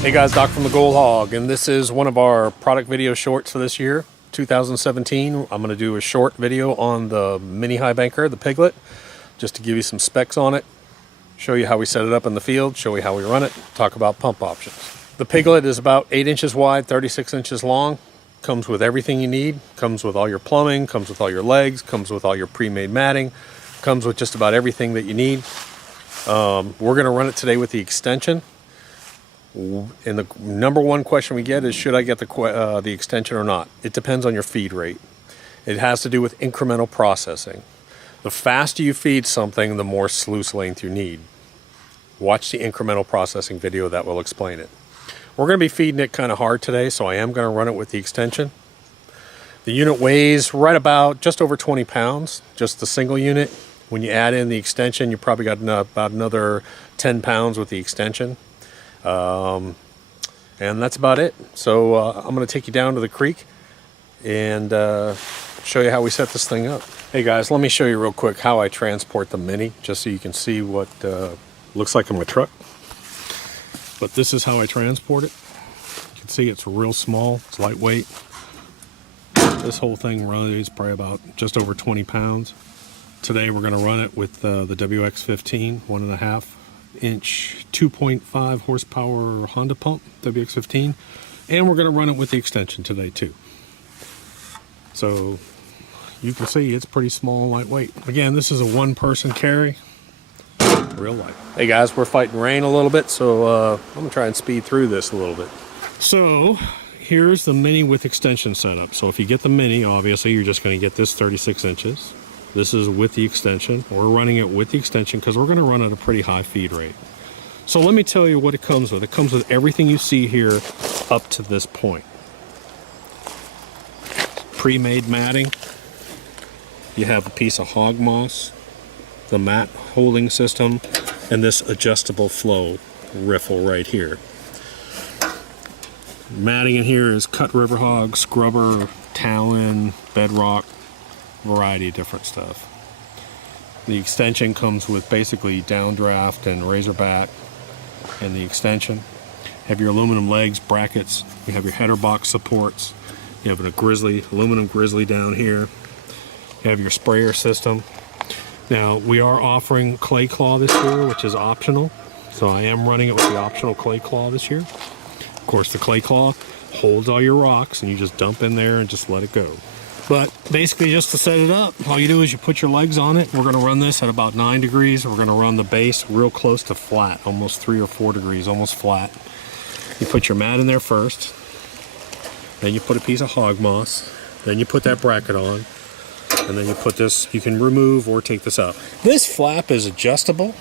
Hey guys, Doc from the GoldHog, and this is one of our product video shorts for this year, 2017. I'm going to do a short video on the mini Highbanker, the Piglet, just to give you some specs on it, show you how we set it up in the field, show you how we run it, talk about pump options. The Piglet is about 8 inches wide, 36 inches long, comes with everything you need, comes with all your plumbing, comes with all your legs, comes with all your pre-made matting, comes with just about everything that you need. We're going to run it today with the extension. And the number one question we get is, should I get the extension or not? It depends on your feed rate. It has to do with incremental processing. The faster you feed something, the more sluice length you need. Watch the incremental processing video, that will explain it. We're going to be feeding it kind of hard today, so I am going to run it with the extension. The unit weighs right about just over 20 pounds, just the single unit. When you add in the extension, you probably got about another 10 pounds with the extension. And that's about it. So I'm going to take you down to the creek and show you how we set this thing up. Hey guys, let me show you real quick how I transport the Mini, just so you can see what looks like in my truck. But this is how I transport it. You can see it's real small, it's lightweight. This whole thing weighs probably about just over 20 pounds. Today we're going to run it with the WX15 1.5 inch 2.5 horsepower Honda pump, WX15, and we're going to run it with the extension today too. So you can see it's pretty small and lightweight. Again, this is a one-person carry, real light. Hey guys, we're fighting rain a little bit, so I'm going to try and speed through this a little bit. So here's the Mini with extension setup. So if you get the Mini, obviously you're just going to get this 36 inches. This is with the extension. We're running it with the extension because we're going to run at a pretty high feed rate. So let me tell you what it comes with. It comes with everything you see here up to this point. Pre-made matting. You have a piece of hog moss, the mat holding system, and this adjustable flow riffle right here. Matting in here is cut river hog, scrubber, talon, bedrock, variety of different stuff. The extension comes with basically downdraft and razorback, and the extension. You have your aluminum legs, brackets, you have your header box supports, you have a aluminum grizzly down here, you have your sprayer system. Now we are offering clay claw this year, which is optional, so I am running it with the optional clay claw this year. Of course, the clay claw holds all your rocks and you just dump in there and just let it go. But basically, just to set it up, all you do is you put your legs on it. We're going to run this at about 9 degrees. We're going to run the base real close to flat, almost 3 or 4 degrees, almost flat. You put your mat in there first. Then you put a piece of hog moss. Then you put that bracket on. And then you put this, you can remove or take this out. This flap is adjustable.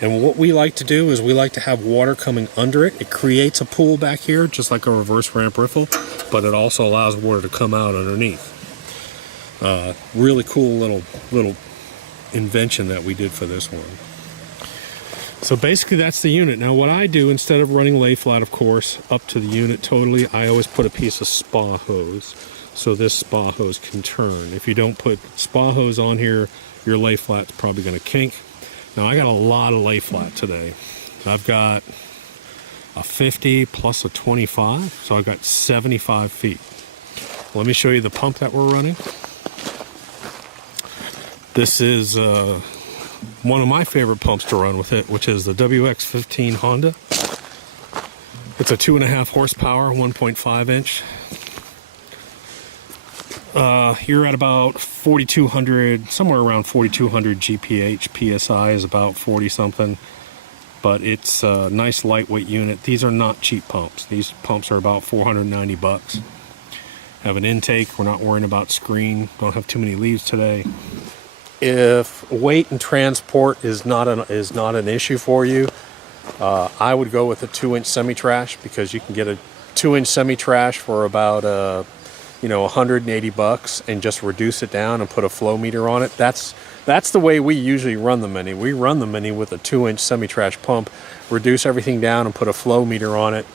And what we like to do is we like to have water coming under it. It creates a pool back here, just like a reverse ramp riffle, but it also allows water to come out underneath. Really cool little invention that we did for this one. So basically that's the unit. Now what I do, instead of running lay flat, of course, up to the unit totally, I always put a piece of spa hose so this spa hose can turn. If you don't put spa hose on here, your lay flat's probably going to kink. Now I got a lot of lay flat today. I've got a 50 plus a 25, so I've got 75 feet. Let me show you the pump that we're running. This is one of my favorite pumps to run with it, which is the WX15 Honda. It's a 2.5 horsepower, 1.5 inch. You're at about 4,200, somewhere around 4,200 GPH. PSI is about 40 something, but it's a nice lightweight unit. These are not cheap pumps. These pumps are about 490 bucks. Have an intake. We're not worrying about screen. Don't have too many leaves today. If weight and transport is not an issue for you, I would go with a 2-inch semi-trash, because you can get a 2-inch semi-trash for about 180 bucks and just reduce it down and put a flow meter on it. That's the way we usually run the Mini. We run the Mini with a 2-inch semi-trash pump, reduce everything down and put a flow meter on it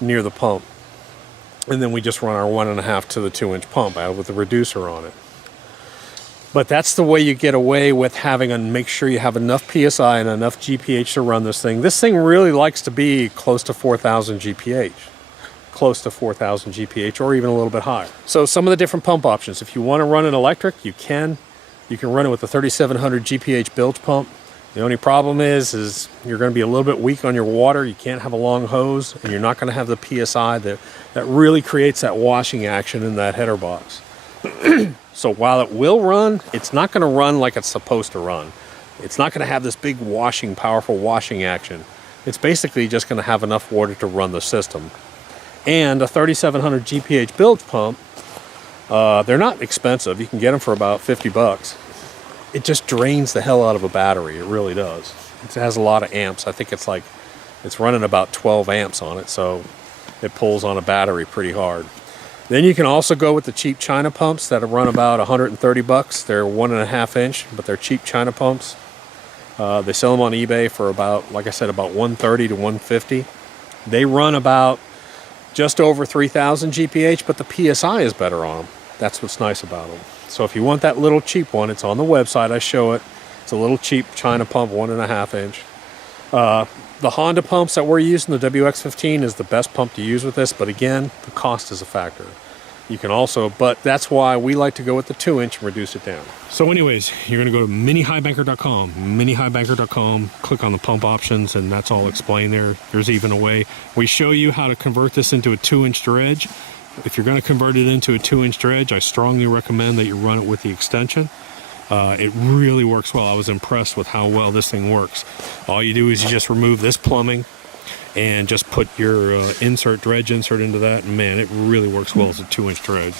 near the pump. And then we just run our 1.5 to the 2-inch pump out with the reducer on it. But that's the way you get away with having to make sure you have enough PSI and enough GPH to run this thing. This thing really likes to be close to 4,000 GPH. Close to 4,000 GPH or even a little bit higher. So some of the different pump options. If you want to run it electric, you can. You can run it with a 3,700 GPH bilge pump. The only problem is you're going to be a little bit weak on your water. You can't have a long hose, and you're not going to have the PSI that really creates that washing action in that header box. So while it will run, it's not going to run like it's supposed to run. It's not going to have this big washing, powerful washing action. It's basically just going to have enough water to run the system. And a 3,700 GPH bilge pump, they're not expensive. You can get them for about 50 bucks. It just drains the hell out of a battery. It really does. It has a lot of amps. I think it's running about 12 amps on it, so it pulls on a battery pretty hard. Then you can also go with the cheap China pumps that run about 130 bucks. They're 1.5 inch, but they're cheap China pumps. They sell them on eBay for about, like I said, about 130 to 150. They run about just over 3,000 GPH, but the PSI is better on them. That's what's nice about them. So if you want that little cheap one, it's on the website. I show it. It's a little cheap China pump, 1.5 inch. The Honda pumps that we're using, the WX15, is the best pump to use with this, but again, the cost is a factor. You can also, but that's why we like to go with the 2-inch and reduce it down. So anyways, you're gonna go to minihighbanker.com, minihighbanker.com, click on the pump options, and that's all explained there. There's even a way. We show you how to convert this into a 2-inch dredge. If you're gonna convert it into a 2-inch dredge, I strongly recommend that you run it with the extension. It really works well. I was impressed with how well this thing works. All you do is you just remove this plumbing and just put your dredge insert into that, and man, it really works well as a 2-inch dredge.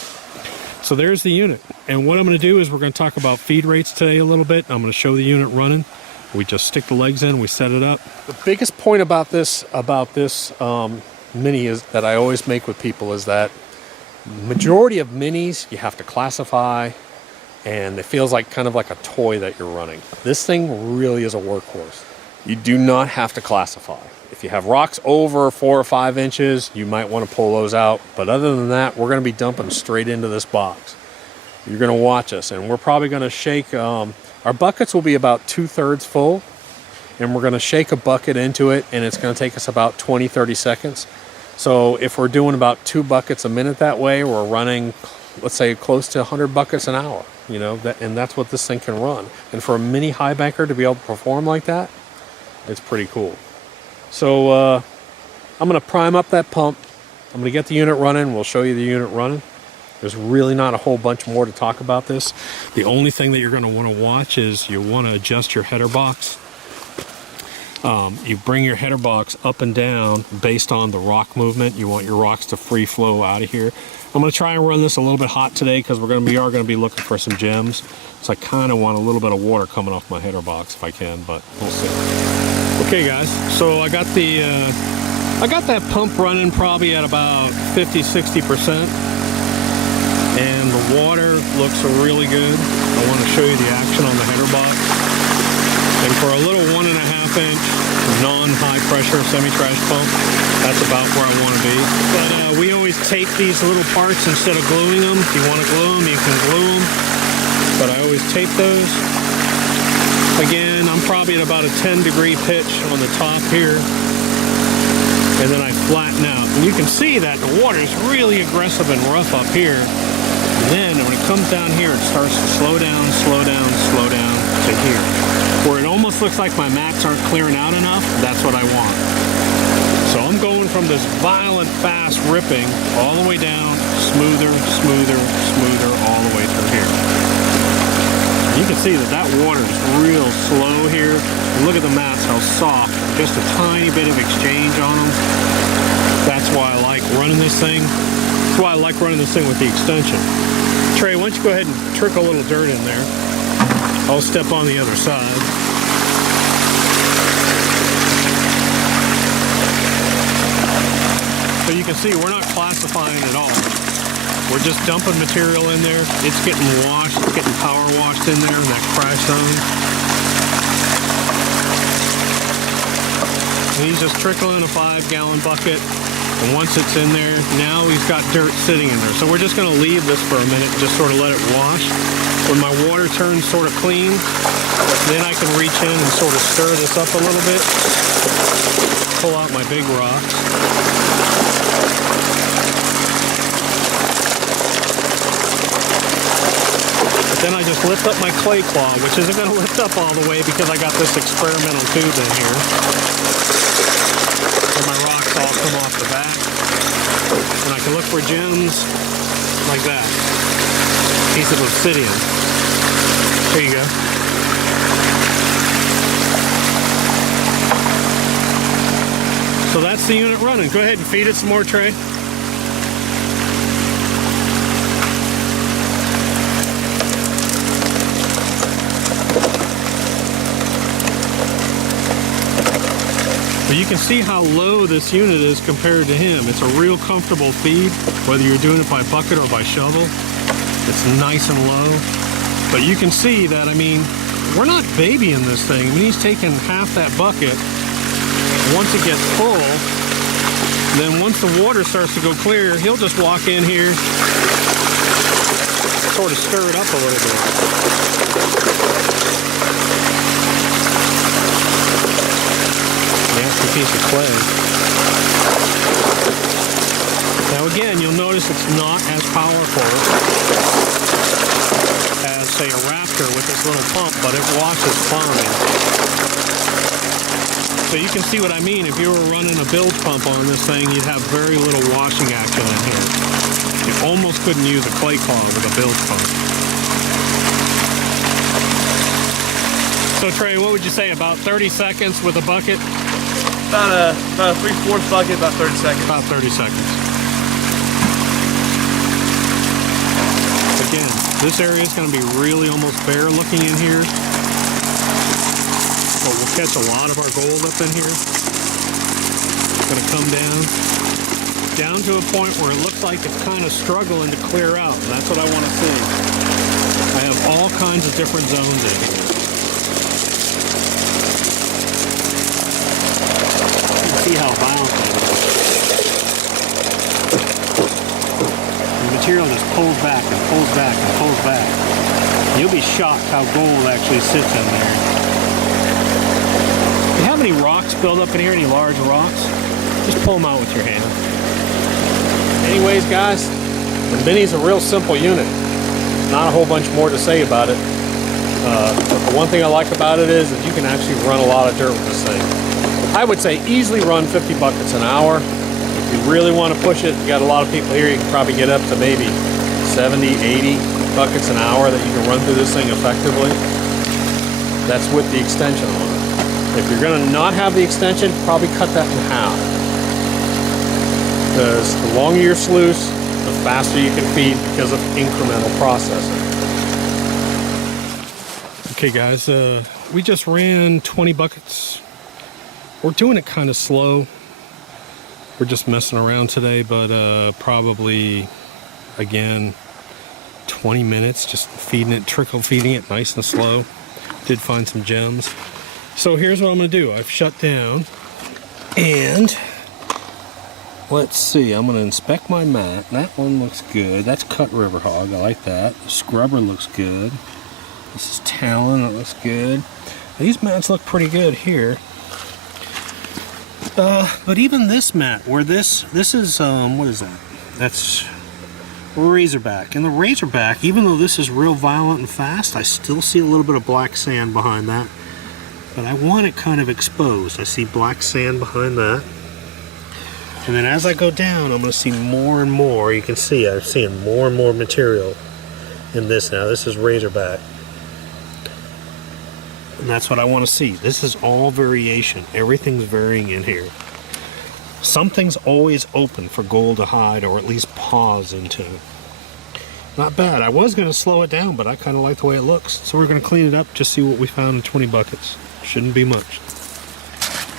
So there's the unit, and what I'm going to do is we're going to talk about feed rates today a little bit. I'm going to show the unit running. We just stick the legs in, we set it up. The biggest point about this Mini is that I always make with people is that majority of Minis you have to classify, and it feels like kind of like a toy that you're running. This thing really is a workhorse. You do not have to classify. If you have rocks over 4 or 5 inches, you might want to pull those out. But other than that, we're going to be dumping straight into this box. You're going to watch us, and we're probably going to shake, our buckets will be about 2/3 full, and we're going to shake a bucket into it, and it's going to take us about 20-30 seconds. So if we're doing about 2 buckets a minute that way, we're running, let's say, close to 100 buckets an hour. You know, and that's what this thing can run. And for a mini Highbanker to be able to perform like that, it's pretty cool. So I'm going to prime up that pump. I'm going to get the unit running. We'll show you the unit running. There's really not a whole bunch more to talk about this. The only thing that you're going to want to watch is you want to adjust your header box. You bring your header box up and down based on the rock movement. You want your rocks to free flow out of here. I'm going to try and run this a little bit hot today because we are going to be looking for some gems. So I kind of want a little bit of water coming off my header box if I can, but we'll see. Okay guys, so I got that pump running probably at about 50-60%, and the water looks really good. I want to show you the action on the header box. And for a little 1.5 inch non-high pressure semi-trash pump, that's about where I want to be. But we always tape these little parts instead of gluing them. If you want to glue them, you can glue them. But I always tape those. Again, I'm probably at about a 10-degree pitch on the top here. And then I flatten out. And you can see that the water is really aggressive and rough up here. And then when it comes down here, it starts to slow down, slow down, slow down to here. Where it almost looks like my mats aren't clearing out enough, that's what I want. So I'm going from this violent, fast ripping all the way down, smoother, smoother, smoother, all the way through here. You can see that water is real slow here. And look at the mats, how soft, just a tiny bit of exchange on them. That's why I like running this thing. That's why I like running this thing with the extension. Trey, why don't you go ahead and trickle a little dirt in there. I'll step on the other side. So you can see we're not classifying at all. We're just dumping material in there. It's getting washed, it's getting power washed in there in that crash zone. And he's just trickling a 5-gallon bucket. And once it's in there, now he's got dirt sitting in there. So we're just gonna leave this for a minute, just sort of let it wash. When my water turns sort of clean, then I can reach in and sort of stir this up a little bit. Pull out my big rocks. But then I just lift up my clay claw, which isn't gonna lift up all the way because I got this experimental tube in here. So my rocks all come off the back. And I can look for gems like that. Piece of obsidian. There you go. So that's the unit running. Go ahead and feed it some more, Trey. But you can see how low this unit is compared to him. It's a real comfortable feed, whether you're doing it by bucket or by shovel. It's nice and low. But you can see that, I mean, we're not babying this thing. I mean, he's taking half that bucket. Once it gets full, then once the water starts to go clear, he'll just walk in here, sort of stir it up a little bit. Nasty piece of clay. Now again, you'll notice it's not as powerful as, say, a Raptor with this little pump, but it washes fine. So you can see what I mean. If you were running a bilge pump on this thing, you'd have very little washing action in here. You almost couldn't use a clay claw with a bilge pump. So Trey, what would you say, about 30 seconds with a bucket? About a 3/4 bucket, about 30 seconds. About 30 seconds. Again, this area is going to be really almost bare looking in here. But we'll catch a lot of our gold up in here. It's going to come down to a point where it looks like it's kind of struggling to clear out. And that's what I want to see. I have all kinds of different zones in here. See how violent that is. The material just pulls back and pulls back and pulls back. You'll be shocked how gold actually sits in there. If you have any rocks built up in here, any large rocks, just pull them out with your hand. Anyways, guys, the Mini's a real simple unit. Not a whole bunch more to say about it. But the one thing I like about it is that you can actually run a lot of dirt with this thing. I would say easily run 50 buckets an hour. If you really want to push it, you got a lot of people here, you can probably get up to maybe 70, 80 buckets an hour that you can run through this thing effectively. That's with the extension on it. If you're going to not have the extension, probably cut that in half. Because the longer your sluice, the faster you can feed because of incremental processing. Okay guys, we just ran 20 buckets. We're doing it kind of slow. We're just messing around today, but probably, again, 20 minutes, just feeding it, trickle feeding it nice and slow. Did find some gems. So here's what I'm gonna do. I've shut down, and let's see, I'm gonna inspect my mat. That one looks good. That's cut river hog, I like that. The scrubber looks good. This is talon, that looks good. These mats look pretty good here. But even this mat, where this is, what is that? That's razorback. And the razorback, even though this is real violent and fast, I still see a little bit of black sand behind that. But I want it kind of exposed. I see black sand behind that. And then as I go down, I'm going to see more and more. You can see I'm seeing more and more material in this now. This is razorback. And that's what I want to see. This is all variation. Everything's varying in here. Something's always open for gold to hide or at least pause into. Not bad. I was going to slow it down, but I kind of like the way it looks. So we're going to clean it up, just see what we found in 20 buckets. Shouldn't be much.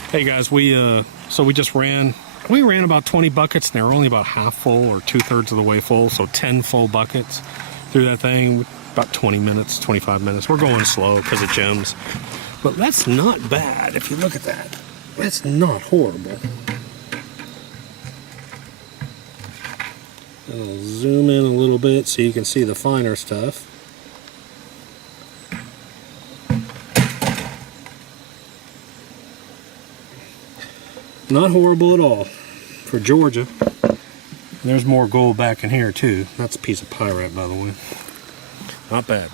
Hey guys, we just ran about 20 buckets, and they were only about half full or 2/3 of the way full. So 10 full buckets through that thing. About 20 minutes, 25 minutes. We're going slow because of gems. But that's not bad if you look at that. That's not horrible. I'll zoom in a little bit so you can see the finer stuff. Not horrible at all for Georgia. There's more gold back in here too. That's a piece of pyrite, by the way. Not bad.